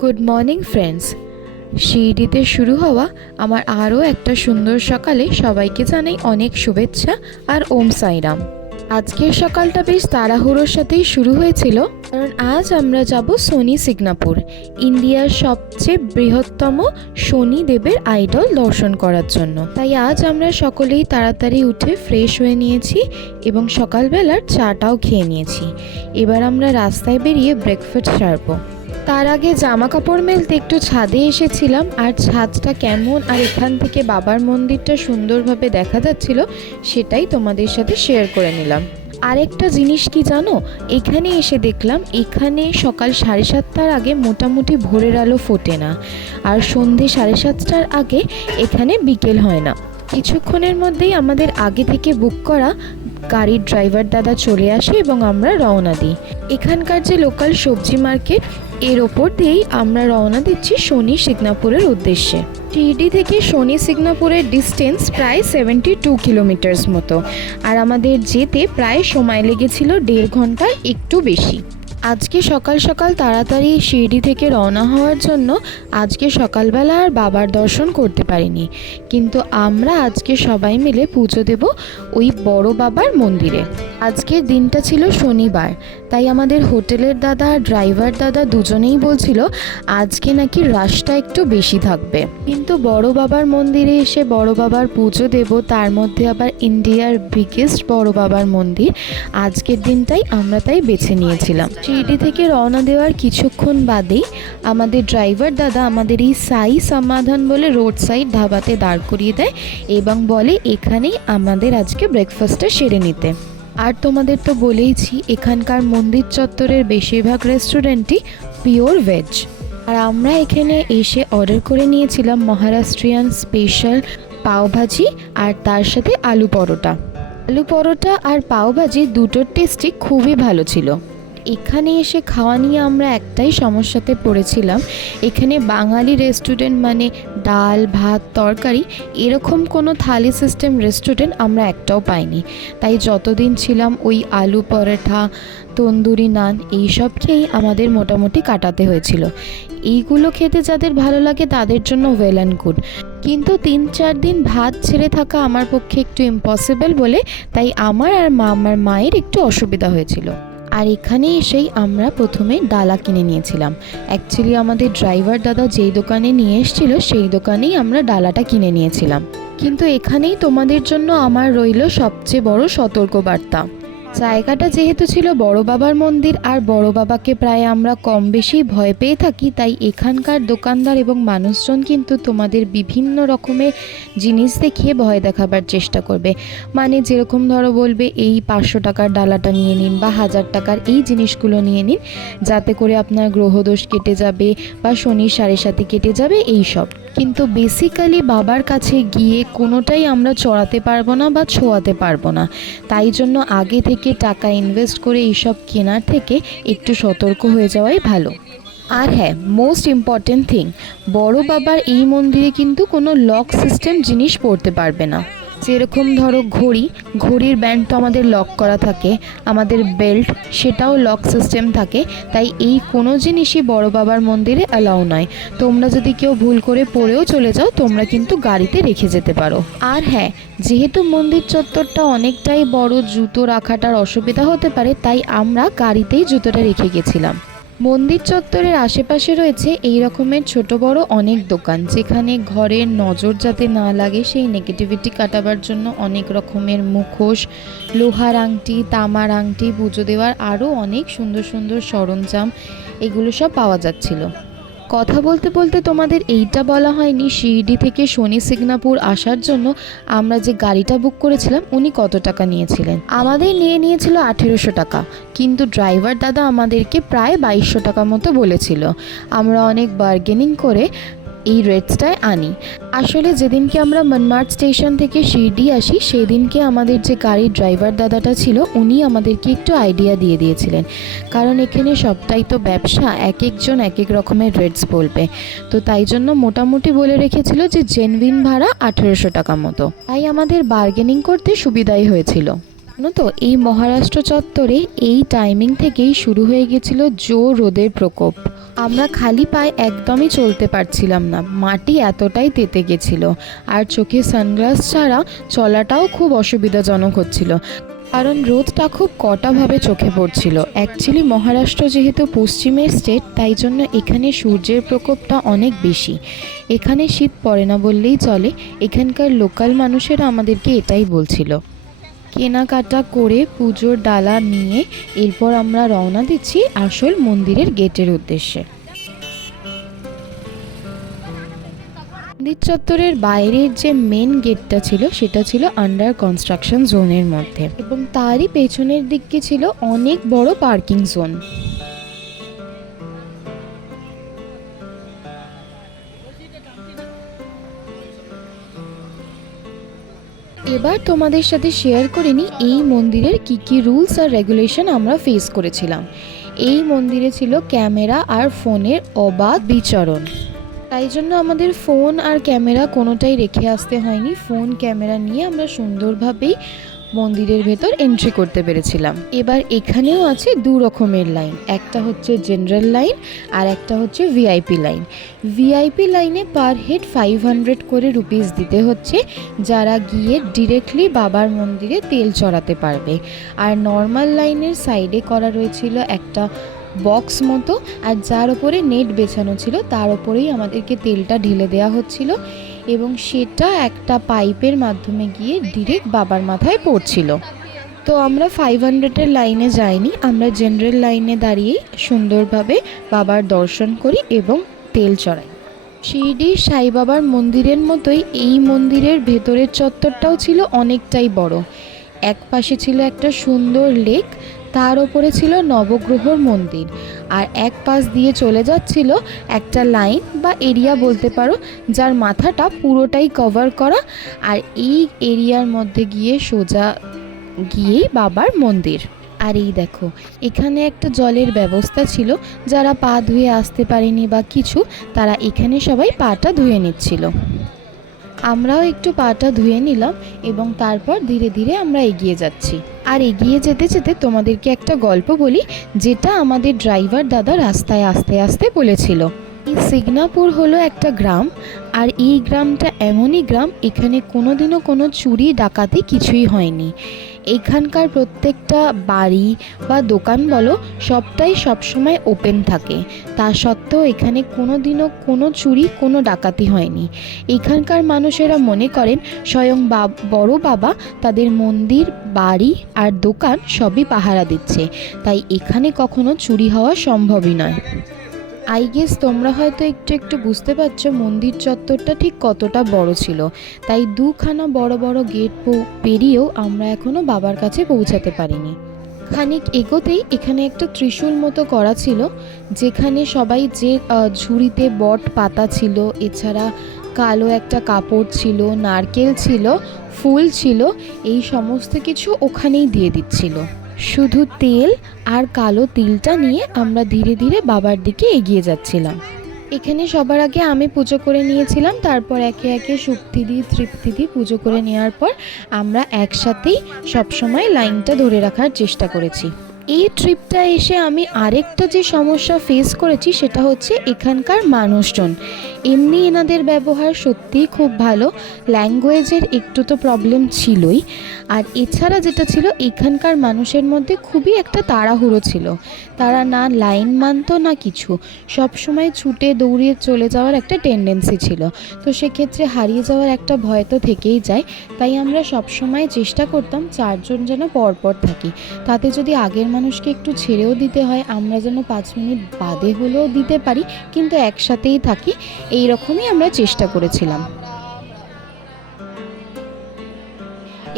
Good morning friends. শিরডিতে শুরু হওয়া আমার আরও একটা সুন্দর সকালে সবাইকে জানাই অনেক শুভেচ্ছা আর ওম সাইরাম। আজকের সকালটা বেশ তাড়াহুড়োর সাথেই শুরু হয়েছিল, কারণ আজ আমরা যাব শনি সিগনাপুর, ইন্ডিয়ার সবচেয়ে বৃহত্তম শনি দেবের আইডল দর্শন করার জন্য। তাই আজ আমরা সকলেই তাড়াতাড়ি উঠে ফ্রেশ হয়ে নিয়েছি এবং সকালবেলার চাটাও খেয়ে নিয়েছি। এবার আমরা রাস্তায় বেরিয়ে ব্রেকফাস্ট সারবো। তার আগে জামা কাপড় মেলতে একটু ছাদে এসেছিলাম, আর ছাদটা কেমন আর এখান থেকে বাবার মন্দিরটা সুন্দরভাবে দেখা যাচ্ছিল সেটাই তোমাদের সাথে শেয়ার করে নিলাম। আরেকটা জিনিস কি জানো, এখানে এসে দেখলাম এখানে সকাল 7:30টার আগে মোটামুটি ভোরের আলো ফোটে না, আর সন্ধে 7:30টার আগে এখানে বিকেল হয় না। কিছুক্ষণের মধ্যেই আমাদের আগে থেকে বুক করা গাড়ির ড্রাইভার দাদা চলে আসে এবং আমরা রওনা দিই। এখানকার যে লোকাল সবজি মার্কেট, এর ওপর দিয়েই আমরা রওনা দিচ্ছি শনি সিগনাপুরের উদ্দেশ্যে। শিরডি থেকে শনি সিগনাপুরের ডিস্টেন্স প্রায় 72 কিলোমিটার্স মতো, আর আমাদের যেতে প্রায় সময় লেগেছিল 1.5 ঘন্টার একটু বেশি। আজকে সকাল সকাল তাড়াতাড়ি শিরডি থেকে রওনা হওয়ার জন্য আজকে সকালবেলা আর বাবার দর্শন করতে পারিনি, কিন্তু আমরা আজকে সবাই মিলে পুজো দেব ওই বড় বাবার মন্দিরে। আজকের দিনটা ছিল শনিবার, তাই আমাদের হোটেলের দাদা আর ড্রাইভার দাদা দুজনেই বলছিল আজকে নাকি রাশটা একটু বেশি থাকবে। কিন্তু বড় বাবার মন্দিরে এসে বড় বাবার পুজো দেব, তার মধ্যে আবার ইন্ডিয়ার বিগেস্ট বড় বাবার মন্দির, আজকের দিনটাই আমরা তাই বেছে নিয়েছিলাম। শিরডি থেকে রওনা দেওয়ার কিছুক্ষণ বাদেই আমাদের ড্রাইভার দাদা আমাদের এই সাই সমাধান বলে রোড সাইড ধাবাতে দাঁড় করিয়ে দেয় এবং বলে এখানেই আমাদের আজকে ব্রেকফাস্টটা সেরে নিতে। আর তোমাদের তো বলেইছি এখানকার মন্দির চত্বরের বেশিরভাগ রেস্টুরেন্টই পিওর ভেজ। আর আমরা এখানে এসে অর্ডার করে নিয়েছিলাম মহারাষ্ট্রিয়ান স্পেশাল পাওভাজি আর তার সাথে আলু পরোটা। আলু পরোটা আর পাওভাজি দুটোর টেস্টই খুবই ভালো ছিল। এখানে এসে খাওয়া নিয়ে আমরা একটাই সমস্যাতে পড়েছিলাম, এখানে বাঙালি রেস্টুরেন্ট মানে ডাল ভাত তরকারি এরকম কোনো থালি সিস্টেম রেস্টুরেন্ট আমরা একটাও পাইনি। তাই যতদিন ছিলাম ওই আলু পরোটা তন্দুরি নান এইসব খেয়েই আমাদের মোটামুটি কাটাতে হয়েছিল। এইগুলো খেতে যাদের ভালো লাগে তাদের জন্য ওয়েল অ্যান্ড গুড, কিন্তু 3-4 দিন ভাত ছেড়ে থাকা আমার পক্ষে একটু ইম্পসিবল বলে তাই আমার আর আমার মায়ের একটু অসুবিধা হয়েছিল। আর এখানে এসেই আমরা প্রথমে ডালা কিনে নিয়েছিলাম। অ্যাকচুয়ালি আমাদের ড্রাইভার দাদা যেই দোকানে নিয়ে এসেছিল সেই দোকানেই আমরা ডালাটা কিনে নিয়েছিলাম। কিন্তু এখানেই তোমাদের জন্য আমার রইল সবচেয়ে বড় সতর্কবার্তা। জায়গাটা যেহেতু ছিল বড় বাবার মন্দির আর বড় বাবাকে প্রায় আমরা কম বেশি ভয় পেয়ে থাকি, তাই এখানকার দোকানদার এবং মানুষজন কিন্তু তোমাদের বিভিন্ন রকমের জিনিস দেখিয়ে ভয় দেখাবার চেষ্টা করবে। মানে যেরকম ধরো বলবে এই 500 টাকার ডালাটা নিয়ে নিন বা 1000 টাকার এই জিনিসগুলো নিয়ে নিন, যাতে করে আপনার গ্রহদোষ কেটে যাবে বা শনির 7.5 কেটে যাবে এইসব। কিন্তু বেসিক্যালি বাবার কাছে গিয়ে কোনোটাই আমরা চড়াতে পারবো না বা ছোঁয়াতে পারবো না, তাই জন্য আগে থেকে টাকা ইনভেস্ট করে এইসব কেনার থেকে একটু সতর্ক হয়ে যাওয়াই ভালো। আর হ্যাঁ, মোস্ট ইম্পর্টেন্ট থিং, বড় বাবার এই মন্দিরে কিন্তু কোনো লক সিস্টেম জিনিস পড়তে পারবে না। যেরকম ধরো ঘড়ির ব্যান্ড তো আমাদের লক করা থাকে, আমাদের বেল্ট সেটাও লক সিস্টেম থাকে, তাই এই কোনো জিনিসই বড় বাবার মন্দিরে অ্যালাউ নয়। তোমরা যদি কেউ ভুল করে পড়েও চলে যাও তোমরা কিন্তু গাড়িতে রেখে যেতে পারো। আর হ্যাঁ, যেহেতু মন্দির চত্বরটা অনেকটাই বড়, জুতো রাখাটার অসুবিধা হতে পারে, তাই আমরা গাড়িতেই জুতোটা রেখে গেছিলাম। মন্দির চত্বরের আশেপাশে রয়েছে এই রকমের ছোট বড় অনেক দোকান, যেখানে ঘরের নজর যাতে না লাগে সেই নেগেটিভিটি কাটাবার জন্য অনেক রকমের মুখোশ, লোহার আংটি, তামার আংটি, পুজো দেওয়ার আরও অনেক সুন্দর সুন্দর সরঞ্জাম এগুলো সব পাওয়া যাচ্ছিল। কথা বলতে বলতে তোমাদের এইটা বলা হয়নি, শিরডি থেকে শনি সিগনাপুর আসার জন্য আমরা যে গাড়িটা বুক করেছিলাম উনি কত টাকা নিয়েছিলেন। আমাদের নিয়েছিল 1800 টাকা, কিন্তু ড্রাইভার দাদা আমাদেরকে প্রায় 2200 টাকা মতো বলেছিল। আমরা অনেক বার্গেনিং করে এই রেটসটায় আনি। আসলে যেদিনকে আমরা মনমার্ট স্টেশন থেকে শিরডি আসি সেদিনকে আমাদের যে গাড়ির ড্রাইভার দাদাটা ছিল উনি আমাদেরকে একটু আইডিয়া দিয়ে দিয়েছিলেন, কারণ এখানে সবটাই তো ব্যবসা, এক একজন এক এক রকমের রেটস বলবে, তো তাই জন্য মোটামুটি বলে রেখেছিল যে জেনুইন ভাড়া 1800 টাকা মতো, তাই আমাদের বার্গেনিং করতে সুবিধাই হয়েছিল। জানো তো, এই মহারাষ্ট্র চত্বরে এই টাইমিং থেকেই শুরু হয়ে গেছিল জোর রোদের প্রকোপ। আমরা খালি পায়ে একদমই চলতে পারছিলাম না, মাটি এতটাই তেতে গেছিল, আর চোখে সানগ্লাস ছাড়া চলাটাও খুব অসুবিধাজনক হচ্ছিল, কারণ রোদটা খুব কটাভাবে চোখে পড়ছিল। অ্যাকচুয়ালি মহারাষ্ট্র যেহেতু পশ্চিমের স্টেট, তাই জন্য এখানে সূর্যের প্রকোপটা অনেক বেশি। এখানে শীত পড়ে না বললেই চলে, এখানকার লোকাল মানুষেরা আমাদেরকে এটাই বলছিল। কেনাকাটা করে পুজোর ডালা নিয়ে এরপর আমরা রওনা দিচ্ছি আসল মন্দিরের গেটের উদ্দেশ্যে। মন্দির চত্বরের বাইরের যে মেন গেটটা ছিল সেটা ছিল আন্ডার কনস্ট্রাকশন জোনের মধ্যে, এবং তারই পেছনের দিকে ছিল অনেক বড় পার্কিং জোন। এবার তোমাদের সাথে শেয়ার করে নিই এই মন্দিরের কি কি রুলস আর রেগুলেশন আমরা ফেস করেছিলাম। এই মন্দিরে ছিল ক্যামেরা আর ফোনের অবাধ বিচরণ, তাই জন্য আমাদের ফোন আর ক্যামেরা কোনোটাই রেখে আসতে হয়নি। ফোন ক্যামেরা নিয়ে আমরা সুন্দরভাবেই মন্দিরের ভেতর এন্ট্রি করতে পেরেছিলাম। এবার এখানেও আছে দু রকমের লাইন, একটা হচ্ছে জেনারেল লাইন আর একটা হচ্ছে ভিআইপি লাইন। ভিআইপি লাইনে পার হেড 500 করে রুপিস দিতে হচ্ছে, যারা গিয়ে ডিরেক্টলি বাবার মন্দিরে তেল চড়াতে পারবে। আর নর্মাল লাইনের সাইডে করা রয়েছিল একটা বক্স মতো, আর যার ওপরে নেট বেছানো ছিল তার ওপরেই আমাদেরকে তেলটা ঢেলে দেওয়া হচ্ছিল, এবং সেটা একটা পাইপের মাধ্যমে গিয়ে ডিরেক্ট বাবার মাথায় পড়ছিল। তো আমরা 500-এর লাইনে যাইনি, আমরা জেনারেল লাইনে দাঁড়িয়ে সুন্দরভাবে বাবার দর্শন করি এবং তেল চড়াই। শিরডি সাই বাবার মন্দিরের মতোই এই মন্দিরের ভেতরের চত্বরটাও ছিল অনেকটাই বড়। এক পাশে ছিল একটা সুন্দর লেক, তার ওপরে ছিল নবগ্রহর মন্দির, আর এক পাশ দিয়ে চলে যাচ্ছিল একটা লাইন বা এরিয়া বলতে পারো, যার মাথাটা পুরোটাই কভার করা, আর এই এরিয়ার মধ্যে গিয়ে সোজা গিয়েই বাবার মন্দির। আর এই দেখো, এখানে একটা জলের ব্যবস্থা ছিল, যারা পা ধুয়ে আসতে পারেনি বা কিছু, তারা এখানে সবাই পাটা ধুয়ে নিচ্ছিল। আমরাও একটু পাটা ধুয়ে নিলাম এবং তারপর ধীরে ধীরে আমরা এগিয়ে যাচ্ছি। আর এগিয়ে যেতে যেতে তোমাদেরকে একটা গল্প বলি, যেটা আমাদের ড্রাইভার দাদা রাস্তায় আস্তে আস্তে বলেছিল। এই সিগনাপুর হলো একটা গ্রাম, আর এই গ্রামটা এমনই গ্রাম, এখানে কোনোদিনও কোনো চুরি ডাকাতি কিছুই হয়নি। এখানকার প্রত্যেকটা বাড়ি বা দোকান বলো, সবটাই সবসময় ওপেন থাকে। তা সত্ত্বেও এখানে কোনোদিনও কোনো চুরি কোনো ডাকাতি হয়নি। এখানকার মানুষেরা মনে করেন স্বয়ং বড় বাবা তাদের মন্দির, বাড়ি আর দোকান সবই পাহারা দিচ্ছে, তাই এখানে কখনো চুরি হওয়া সম্ভবই নয়। আই গেস তোমরা হয়তো একটু একটু বুঝতে পারছো মন্দির চত্বরটা ঠিক কতটা বড় ছিল। তাই দুখানা বড় বড় গেট পেরিয়েও আমরা এখনো বাবার কাছে পৌঁছাতে পারিনি। খানিক এগোতেই এখানে একটা ত্রিশূল মতো করা ছিল, যেখানে সবাই যে ঝুড়িতে বট পাতা ছিল, এছাড়া কালো একটা কাপড় ছিল, নারকেল ছিল, ফুল ছিল, এই সমস্ত কিছু ওখানেই দিয়ে দিচ্ছিল। শুধু তেল আর কালো তিলটা নিয়ে আমরা ধীরে ধীরে বাবার দিকে এগিয়ে যাচ্ছিলাম। এখানে সবার আগে আমি পুজো করে নিয়েছিলাম, তারপর একে একে শুক্তি দিয়ে তৃপ্তি দিয়ে পুজো করে নেওয়ার পর আমরা একসাথেই সবসময় লাইনটা ধরে রাখার চেষ্টা করেছি। এই ট্রিপটা এসে আমি আরেকটা যে সমস্যা ফেস করেছি সেটা হচ্ছে এখানকার মানুষজন। এমনি এনাদের ব্যবহার সত্যিই খুব ভালো, ল্যাঙ্গুয়েজের একটু তো প্রবলেম ছিলই, আর এছাড়া যেটা ছিল এখানকার মানুষের মধ্যে খুবই একটা তাড়াহুড়ো ছিল। তারা না লাইন মানত না কিছু, সব সময় ছুটে দৌড়িয়ে চলে যাওয়ার একটা টেন্ডেন্সি ছিল। তো সেক্ষেত্রে হারিয়ে যাওয়ার একটা ভয় তো থেকেই যায়, তাই আমরা সব সময় চেষ্টা করতাম চারজন যেন পরপর থাকি, তাতে যদি আগের মানুষকে একটু ছেড়েও দিতে হয় আমরা যেন 5 মিনিট বাদে হলেও দিতে পারি, কিন্তু একসাথেই থাকি, এই রকমই আমরা চেষ্টা করেছিলাম।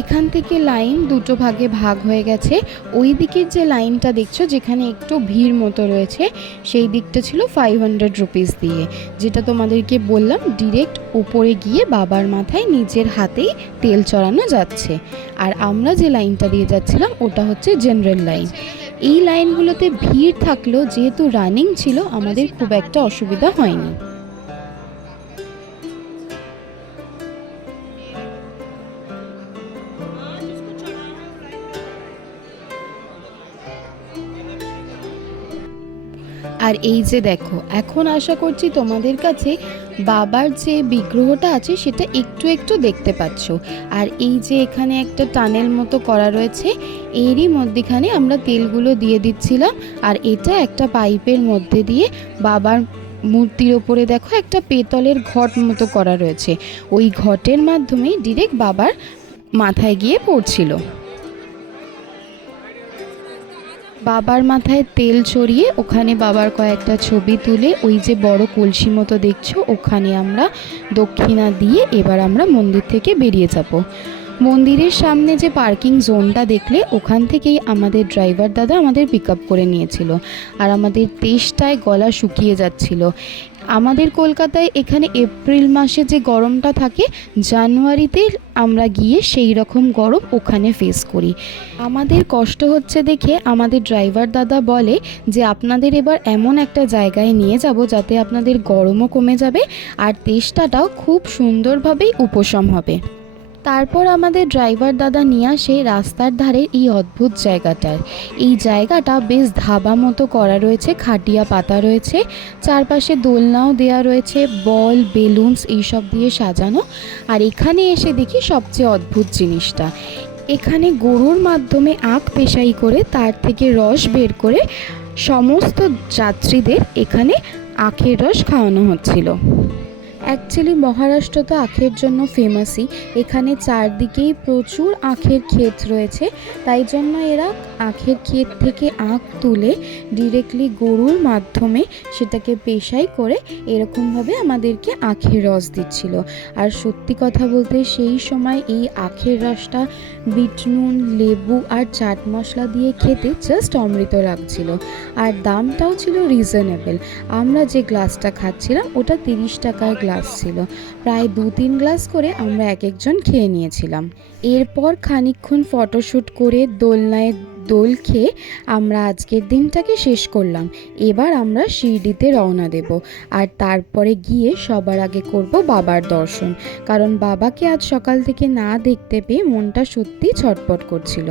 এখান থেকে লাইন দুটো ভাগে ভাগ হয়ে গেছে। ওই দিকের যে লাইনটা দেখছো যেখানে একটু ভিড় মতো রয়েছে, সেই দিকটা ছিল 500 রুপিস দিয়ে, যেটা তোমাদেরকে বললাম ডিরেক্ট উপরে গিয়ে বাবার মাথায় নিজের হাতেই তেল চড়ানো যাচ্ছে। আর আমরা যে লাইনটা দিয়ে যাচ্ছিলাম ওটা হচ্ছে জেনারেল লাইন। এই লাইনগুলোতে ভিড় থাকলেও যেহেতু রানিং ছিল আমাদের খুব একটা অসুবিধা হয়নি। আর এই যে দেখো, এখন আশা করছি তোমাদের কাছে বাবার যে বিগ্রহটা আছে সেটা একটু একটু দেখতে পাচ্ছ। আর এই যে এখানে একটা টানেল মতো করা রয়েছে, এরই মধ্যেখানে আমরা তেলগুলো দিয়ে দিচ্ছিলাম। আর এটা একটা পাইপের মধ্যে দিয়ে বাবার মূর্তির ওপরে দেখো একটা পেতলের ঘট মতো করা রয়েছে, ওই ঘটের মাধ্যমে ডিরেক্ট বাবার মাথায় গিয়ে পড়ছিল। বাবার মাথায় তেল ছড়িয়ে ওখানে বাবার কয়েকটা ছবি তুলে ওই যে বড় কলসি মতো দেখছো ওখানে আমরা দক্ষিণা দিয়ে এবার আমরা মন্দির থেকে বেরিয়ে যাব। মন্দিরের সামনে যে পার্কিং জোনটা দেখলে ওখান থেকেই আমাদের ড্রাইভার দাদা আমাদের পিক আপ করে নিয়েছিল। আর আমাদের তেষ্টায় গলা শুকিয়ে যাচ্ছিল। আমাদের কলকাতায় এখানে এপ্রিল মাসে যে গরমটা থাকে, জানুয়ারিতে আমরা গিয়ে সেই রকম গরম ওখানে ফেস করি। আমাদের কষ্ট হচ্ছে দেখে আমাদের ড্রাইভার দাদা বলে যে আপনাদের এবার এমন একটা জায়গায় নিয়ে যাব যাতে আপনাদের গরমও কমে যাবে আর তেষ্টাটাও খুব সুন্দরভাবেই উপশম হবে। তারপর আমাদের ড্রাইভার দাদা নিয়ে আসে রাস্তার ধারে এই অদ্ভুত জায়গাটার। এই জায়গাটা বেশ ধাবা মতো করা রয়েছে, খাটিয়া পাতা রয়েছে, চারপাশে দোলনাও দেয়া রয়েছে, বল বেলুনস এইসব দিয়ে সাজানো। আর এখানে এসে দেখি সবচেয়ে অদ্ভুত জিনিসটা, এখানে গরুর মাধ্যমে আখ পেশাই করে তার থেকে রস বের করে সমস্ত যাত্রীদের এখানে আখের রস খাওয়ানো হচ্ছিল। অ্যাকচুয়ালি মহারাষ্ট্র তো আখের জন্য ফেমাসই, এখানে চারদিকেই প্রচুর আখের ক্ষেত রয়েছে, তাই জন্য এরা আখের ক্ষেত থেকে আখ তুলে ডিরেক্টলি গরুর মাধ্যমে সেটাকে পেশাই করে এরকমভাবে আমাদেরকে আখের রস দিচ্ছিল। আর সত্যি কথা বলতে সেই সময় এই আখের রসটা বিট নুন, লেবু আর চাট মশলা দিয়ে খেতে জাস্ট অমৃত লাগছিল। আর দামটাও ছিল রিজনেবল। আমরা যে গ্লাসটা খাচ্ছিলাম ওটা 30 টাকার গ্লাস ছিল, প্রায় 2-3 গ্লাস করে আমরা এক একজন খেয়ে নিয়েছিলাম। এরপর খানিকক্ষণ ফটোশ্যুট করে দোলনায় দোল খেয়ে আমরা আজকের দিনটাকে শেষ করলাম। এবার আমরা শিরডিতে রওনা দেব আর তারপরে গিয়ে সবার আগে করব বাবার দর্শন, কারণ বাবাকে আজ সকাল থেকে না দেখতে পেয়ে মনটা সত্যিই ছটফট করছিল।